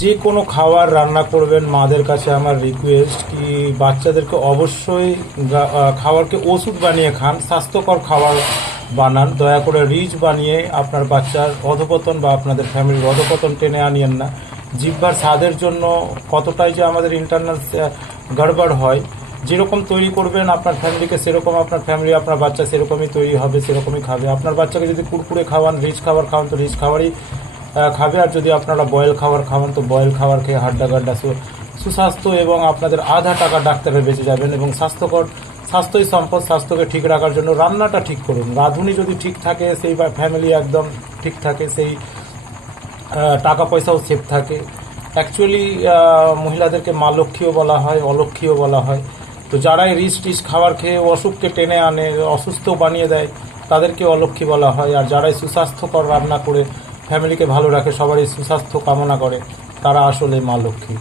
যে কোনো খাবার রান্না করবেন মাদের কাছে আমার রিকোয়েস্ট কি বাচ্চাদেরকে অবশ্যই খাবারকে ওষুধ বানিয়ে খান, স্বাস্থ্যকর খাবার বানান। দয়া করে রিচ বানিয়ে আপনার বাচ্চার অধপতন বা আপনাদের ফ্যামিলির অধপতন টেনে আনিয়েন না। জিহ্বার স্বাদের জন্য কতটাই যে আমাদের ইন্টারনাল গড়বড় হয়, যেরকম তৈরি করবেন আপনার ফ্যামিলিকে সেরকম আপনার ফ্যামিলি আপনার বাচ্চা সেরকমই তৈরি হবে, সেরকমই খাবে। আপনার বাচ্চাকে যদি কুরকুরে খাওয়ান, রিচ খাবার খাওয়ান তো রিচ খাবারই খাবে। আর যদি আপনারা বয়েল খাবার খাওয়ান তো বয়েল খাবার খেয়ে হাড্ডা গাড্ডা সুস্বাস্থ্য এবং আপনাদের আধা টাকা ডাক্তারে বেঁচে যাবেন। এবং স্বাস্থ্যই সম্পদ। স্বাস্থ্যকে ঠিক রাখার জন্য রান্নাটা ঠিক করুন। রাঁধুনি যদি ঠিক থাকে সেই ফ্যামিলি একদম ঠিক থাকে, সেই টাকা পয়সাও সেফ থাকে। অ্যাকচুয়ালি মহিলাদেরকে মা লক্ষ্মীও বলা হয়, অলক্ষ্মীও বলা হয়। তো যারাই রিচ টিচ খাবার খেয়ে অসুখকে টেনে আনে, অসুস্থ বানিয়ে দেয়, তাদেরকে অলক্ষ্মী বলা হয়। আর যারাই সুস্বাস্থ্যকর রান্না করে ফ্যামিলিকে ভালো রাখে, সবারই সুস্বাস্থ্য কামনা করে, তারা আসলে মা লক্ষ্মী।